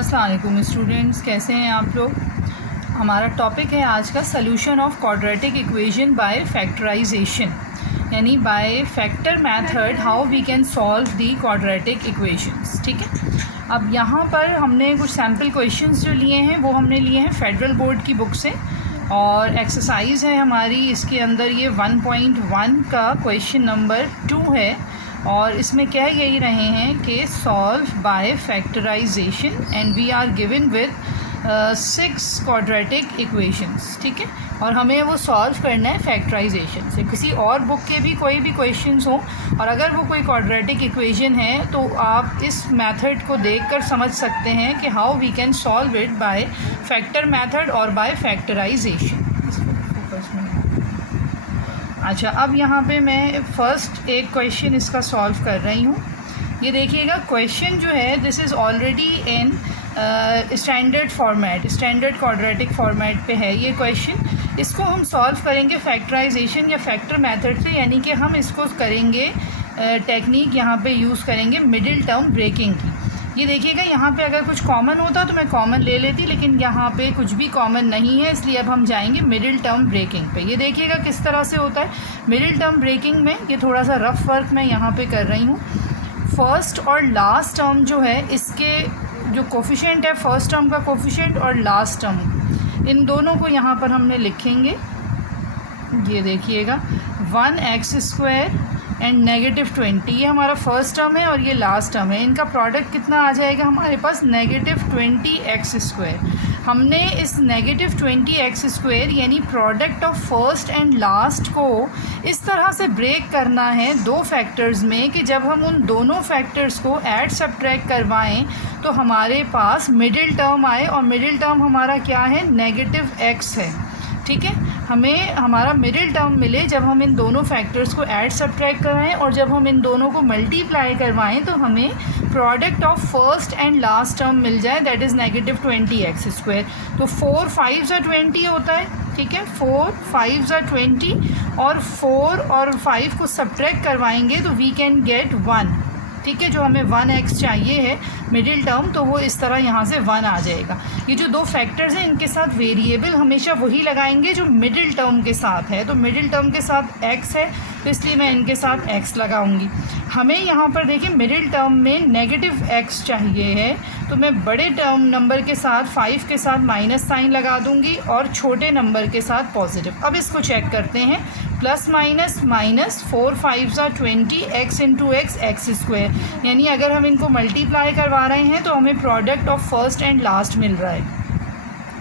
अस्सलाम वालेकुम स्टूडेंट्स, कैसे हैं आप लोग। हमारा टॉपिक है आज का solution of quadratic equation by factorisation, यानी by factor method how we can solve the quadratic equations. ठीक है, अब यहाँ पर हमने कुछ सैम्पल क्वेश्चंस जो लिए हैं वो हमने लिए हैं फेडरल बोर्ड की बुक से, और एक्सरसाइज है हमारी इसके अंदर ये 1.1 का क्वेश्चन नंबर 2 है, और इसमें कह यही रहे हैं कि solve by factorization and we are given with 6 quadratic equations. ठीक है, और हमें वो सॉल्व करना है फैक्टराइजेशन से। किसी और बुक के भी कोई भी क्वेश्चंस हो, और अगर वो कोई क्वाड्रेटिक इक्वेशन है तो आप इस मेथड को देखकर समझ सकते हैं कि how we can solve it by factor method और बाय फैक्टराइजेशन। अच्छा, अब यहाँ पे मैं फ़र्स्ट एक क्वेश्चन इसका सॉल्व कर रही हूँ। ये देखिएगा, क्वेश्चन जो है this is already in standard format, standard quadratic format पे है ये क्वेश्चन। इसको हम सॉल्व करेंगे फैक्टराइजेशन या फैक्टर मेथड से, यानी कि हम इसको करेंगे टेक्निक यहाँ पे यूज़ करेंगे मिडिल टर्म ब्रेकिंग की। ये देखिएगा, यहाँ पे अगर कुछ कॉमन होता तो मैं कॉमन ले लेती, लेकिन यहाँ पे कुछ भी कॉमन नहीं है, इसलिए अब हम जाएंगे मिडिल टर्म ब्रेकिंग पे। ये देखिएगा किस तरह से होता है मिडिल टर्म ब्रेकिंग में। ये थोड़ा सा रफ वर्क मैं यहाँ पे कर रही हूँ। फर्स्ट और लास्ट टर्म जो है इसके जो कोफिशिएंट है, फर्स्ट टर्म का कोफिशिएंट और लास्ट टर्म, इन दोनों को यहाँ पर हमने लिखेंगे। ये देखिएगा 1x² एंड -20, ये हमारा फर्स्ट टर्म है और ये लास्ट टर्म है। इनका प्रोडक्ट कितना आ जाएगा हमारे पास, -20x²। हमने इस -20x² यानी product of first and last को इस तरह से ब्रेक करना है दो फैक्टर्स में कि जब हम उन दोनों फैक्टर्स को ऐड सब्ट्रैक्ट करवाएं तो हमारे पास मिडिल टर्म आए, और मिडिल टर्म हमारा क्या है, -x है। ठीक है, हमें हमारा मिडिल टर्म मिले जब हम इन दोनों फैक्टर्स को ऐड सब्ट्रैक्ट करवाएं, और जब हम इन दोनों को मल्टीप्लाई करवाएं तो हमें product of first and last term मिल जाए, दैट इज़ -20x²। तो 4 5s are 20 होता है। ठीक है, 4 5s are 20, और 4 और 5 को सब्ट्रैक्ट करवाएंगे तो वी कैन गेट 1। ठीक है, जो हमें 1x चाहिए है मिडिल टर्म, तो वो इस तरह यहाँ से 1 आ जाएगा। ये जो दो फैक्टर्स हैं इनके साथ वेरिएबल हमेशा वही लगाएंगे जो मिडिल टर्म के साथ है। तो मिडिल टर्म के साथ x है, तो इसलिए मैं इनके साथ x लगाऊंगी। हमें यहाँ पर देखिए मिडिल टर्म में -x चाहिए है, तो मैं बड़े टर्म नंबर के साथ 5 के साथ माइनस साइन लगा दूंगी और छोटे नंबर के साथ पॉजिटिव। अब इसको चेक करते हैं, plus minus minus, 4 5s are 20, x into x x², यानी अगर हम इनको मल्टीप्लाई करवा रहे हैं तो हमें product of first and last मिल रहा है।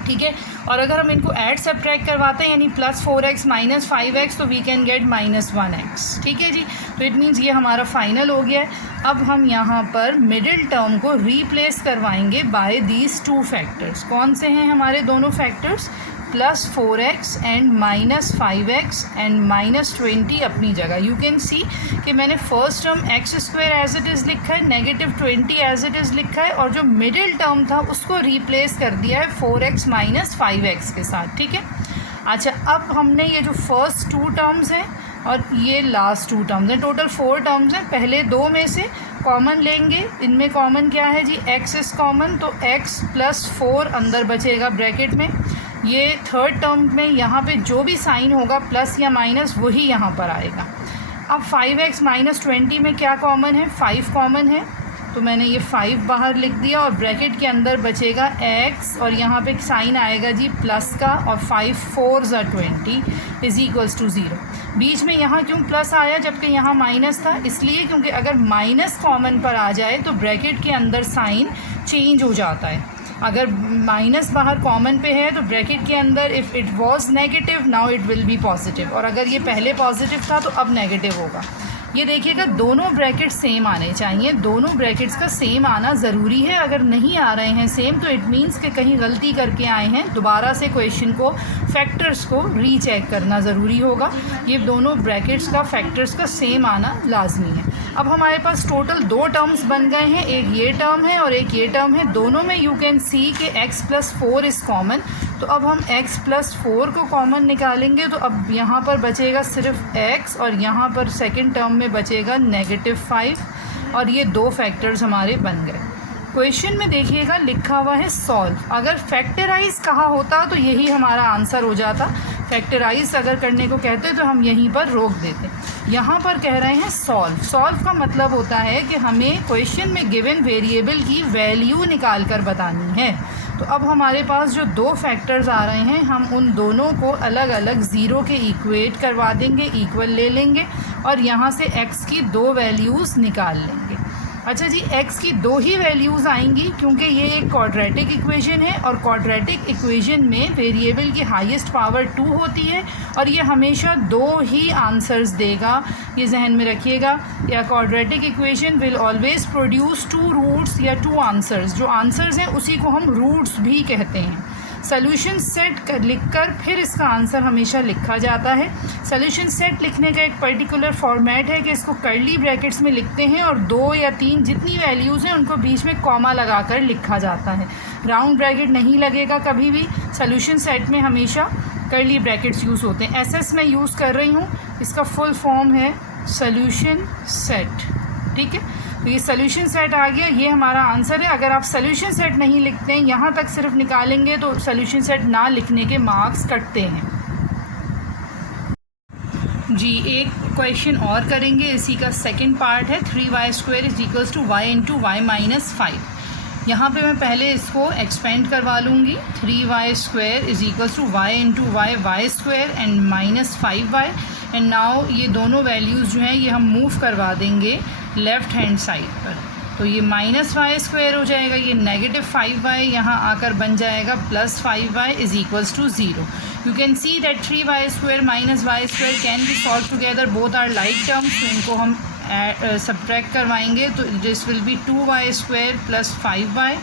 ठीक है, और अगर हम इनको ऐड सब्ट्रैक्ट करवाते हैं यानी +4x - 5x, तो वी कैन गेट -1x। ठीक है जी, तो इट मीन्स ये हमारा फाइनल हो गया है। अब हम यहाँ पर मिडिल टर्म को रीप्लेस करवाएंगे बाय दीज 2 फैक्टर्स। कौन से हैं हमारे दोनों factors, +4x and -5x and -20 अपनी जगह। यू कैन सी कि मैंने first term x² as it is लिखा है, -20 एज इट इज़ लिखा है, और जो मिडिल टर्म था उसको रिप्लेस कर दिया है 4x - 5x के साथ। ठीक है, अच्छा, अब हमने ये जो फर्स्ट 2 टर्म्स हैं और ये लास्ट 2 टर्म्स हैं, टोटल 4 टर्म्स हैं। पहले 2 में से कॉमन लेंगे, इनमें कॉमन क्या है जी, x इज़ कॉमन, तो x + 4 अंदर बचेगा ब्रैकेट में। ये थर्ड टर्म में यहाँ पे जो भी साइन होगा प्लस या माइनस वही यहाँ पर आएगा। अब 5x - 20 में क्या कॉमन है, 5 कॉमन है, तो मैंने ये 5 बाहर लिख दिया, और ब्रैकेट के अंदर बचेगा x, और यहाँ पे साइन आएगा जी प्लस का, और 5 4s are 20 = 0। बीच में यहाँ क्यों प्लस आया जबकि यहाँ माइनस था, इसलिए क्योंकि अगर माइनस कॉमन पर आ जाए तो ब्रैकेट के अंदर साइन चेंज हो जाता है। अगर माइनस बाहर कॉमन पे है तो ब्रैकेट के अंदर if it was negative now it will be positive, और अगर ये पहले पॉजिटिव था तो अब नेगेटिव होगा। ये देखिएगा, दोनों ब्रैकेट सेम आने चाहिए, दोनों ब्रैकेट्स का सेम आना ज़रूरी है। अगर नहीं आ रहे हैं सेम तो इट मीन्स कि कहीं गलती करके आए हैं। दोबारा से क्वेश्चन को फैक्टर्स को रीचेक करना ज़रूरी होगा। ये दोनों ब्रैकेट्स का फैक्टर्स का सेम आना लाजमी है। अब हमारे पास टोटल 2 टर्म्स बन गए हैं, एक ये टर्म है और एक ये टर्म है। दोनों में यू कैन सी कि x + 4 इज़ कॉमन, तो अब हम x + 4 को कॉमन निकालेंगे, तो अब यहाँ पर बचेगा सिर्फ x, और यहाँ पर सेकंड टर्म में बचेगा -5, और ये 2 फैक्टर्स हमारे बन गए। क्वेश्चन में देखिएगा लिखा हुआ है सॉल्व। अगर फैक्टराइज कहा होता तो यही हमारा आंसर हो जाता। फैक्टराइज अगर करने को कहते तो हम यहीं पर रोक देते। यहाँ पर कह रहे हैं सॉल्व। सॉल्व का मतलब होता है कि हमें क्वेश्चन में गिवन वेरिएबल की वैल्यू निकाल कर बतानी है। तो अब हमारे पास जो दो फैक्टर्स आ रहे हैं, हम उन दोनों को अलग अलग ज़ीरो के इक्वेट करवा देंगे, इक्वल ले लेंगे और यहाँ से x की दो वैल्यूज़ निकाल लेंगे। अच्छा जी, x की दो ही वैल्यूज़ आएंगी क्योंकि ये एक क्वाड्रेटिक इक्वेशन है और क्वाड्रेटिक इक्वेशन में वेरिएबल की हाईएस्ट पावर 2 होती है और ये हमेशा दो ही आंसर्स देगा। ये जहन में रखिएगा। या quadratic equation will always produce 2 roots या 2 आंसर्स। जो आंसर्स हैं उसी को हम रूट्स भी कहते हैं। सोल्यूशन सेट कर लिखकर फिर इसका आंसर हमेशा लिखा जाता है। सोल्यूशन सेट लिखने का एक पर्टिकुलर फॉर्मेट है कि इसको कर्ली ब्रैकेट्स में लिखते हैं और 2 या 3 जितनी वैल्यूज़ हैं उनको बीच में कॉमा लगाकर लिखा जाता है। राउंड ब्रैकेट नहीं लगेगा कभी भी। सोल्यूशन सेट में हमेशा कर्ली ब्रैकेट्स यूज़ होते हैं। SS मैं यूज़ कर रही हूँ, इसका फुल फॉर्म है सोल्यूशन सेट। ठीक है, तो ये सोल्यूशन सेट आ गया, ये हमारा आंसर है। अगर आप सोल्यूशन सेट नहीं लिखते हैं, यहाँ तक सिर्फ निकालेंगे तो सोल्यूशन सेट ना लिखने के मार्क्स कटते हैं। जी, एक क्वेश्चन और करेंगे, इसी का सेकंड पार्ट है। 3y² is equals to y into y minus 5। यहाँ पे मैं पहले इसको एक्सपेंड करवा लूँगी। 3y² is equals to y into y² and minus 5y। And now ये दोनों वैल्यूज़ जो हैं ये हम मूव करवा देंगे लेफ़्ट हैंड साइड पर। तो ये माइनस y² हो जाएगा, ये नेगेटिव 5y यहाँ आकर बन जाएगा plus 5y is equals to 0। You can see that 3y² minus y² can be solve together, both are like terms. तो इनको हम सब्ट्रैक्ट करवाएंगे तो this will be 2y² plus 5y।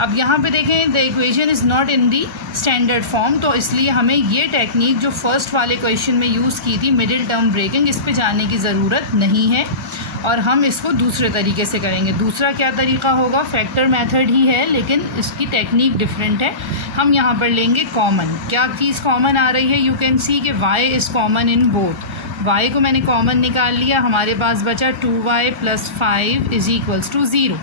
अब यहाँ पे देखें the equation is not in the standard form, तो इसलिए हमें ये टेक्निक जो फर्स्ट वाले क्वेश्चन में यूज़ की थी मिडिल टर्म ब्रेकिंग, इस पे जाने की ज़रूरत नहीं है और हम इसको दूसरे तरीके से करेंगे। दूसरा क्या तरीका होगा, फैक्टर मेथड ही है लेकिन इसकी टेक्निक डिफरेंट है। हम यहाँ पर लेंगे कॉमन। क्या चीज़ कॉमन आ रही है, यू कैन सी कि y is common in both. y को मैंने कॉमन निकाल लिया, हमारे पास बचा 2y plus 5 is equals to 0।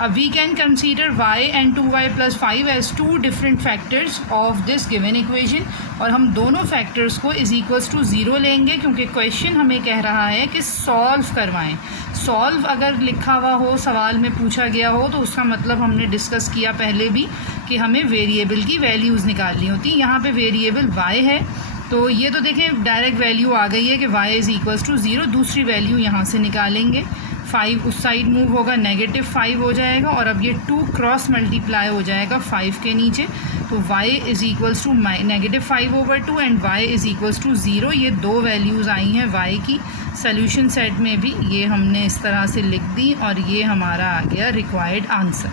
अब we can consider y and 2y plus 5 as 2 different factors of this given equation और हम दोनों फैक्टर्स को इज इक्वल्स टू 0 लेंगे क्योंकि क्वेश्चन हमें कह रहा है कि सॉल्व करवाएं। सॉल्व अगर लिखा हुआ हो, सवाल में पूछा गया हो, तो उसका मतलब हमने डिस्कस किया पहले भी कि हमें वेरिएबल की वैल्यूज़ निकालनी होती। यहाँ पे वेरिएबल y है, तो ये तो देखें डायरेक्ट वैल्यू आ गई है कि y इज़ इक्वल्स टू 0। दूसरी वैल्यू यहाँ से निकालेंगे, 5 उस साइड मूव होगा, नेगेटिव 5 हो जाएगा और अब ये 2 क्रॉस मल्टीप्लाई हो जाएगा 5 के नीचे। तो y is equals to negative 5/2 and y is equals to 0। ये दो वैल्यूज़ आई हैं y की। सोल्यूशन सेट में भी ये हमने इस तरह से लिख दी और ये हमारा आ गया रिक्वायर्ड आंसर।